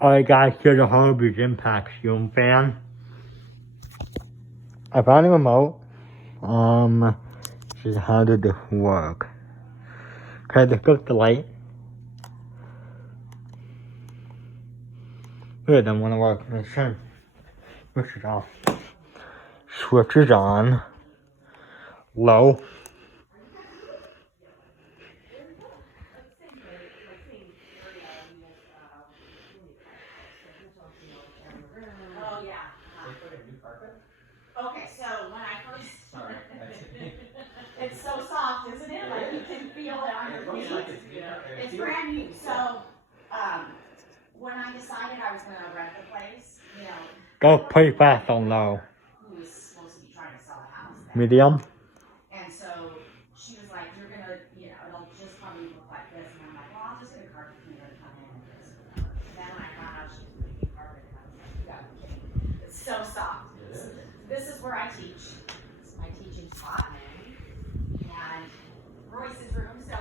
Alright guys, here's a Hobie's Impact ceiling fan. I found a remote. Just how did this work? Okay, let's flip the light. It doesn't want to work. Let's turn. Switch it off. Switch is on. Low. Oh yeah. Okay, so when I first, it's so soft, isn't it? Like you can feel it on your feet. It's brand new. So, when I decided I was gonna rent the place, you know, Go pretty fast on low. who was supposed to be trying to sell a house then. Medium. And so she was like, you're gonna, you know, it'll just probably look like this. And I'm like, well, I'll just get a carpet cleaner to come in and this. And then when I found out she was making carpet, I was like, you gotta be kidding me. It's so soft. This is where I teach. This is my teaching spot. And Royce's room. So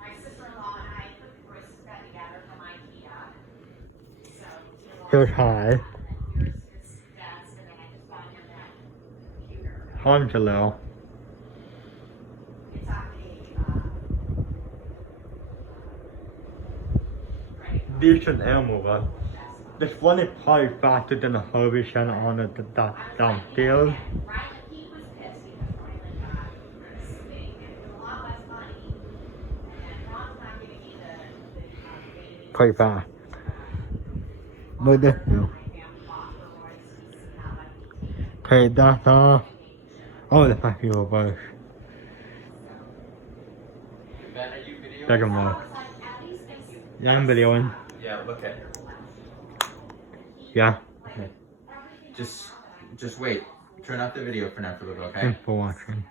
my sister-in-law and I put Royce's bed together from IKEA. So Here's high. and then here's his desk, and then I just got him that computer. Onto low. It's on a right. Decent air mover. This one is probably faster than the Hobie Center on the downstairs. Right, he was pissed because Rylan got this thing and a lot less money. And Ron's not giving me the baby. Pretty fast. Look at this now. My family bought for Royce. He's not letting me take it. Okay, that's all. Oh, the fact you reverse. Ben, are you videoing? Second So I one. was like, at least it's Yeah, I'm videoing. Yeah, look at her. Yeah. Just wait. Turn off the video for now, Philip, okay? Thanks for watching.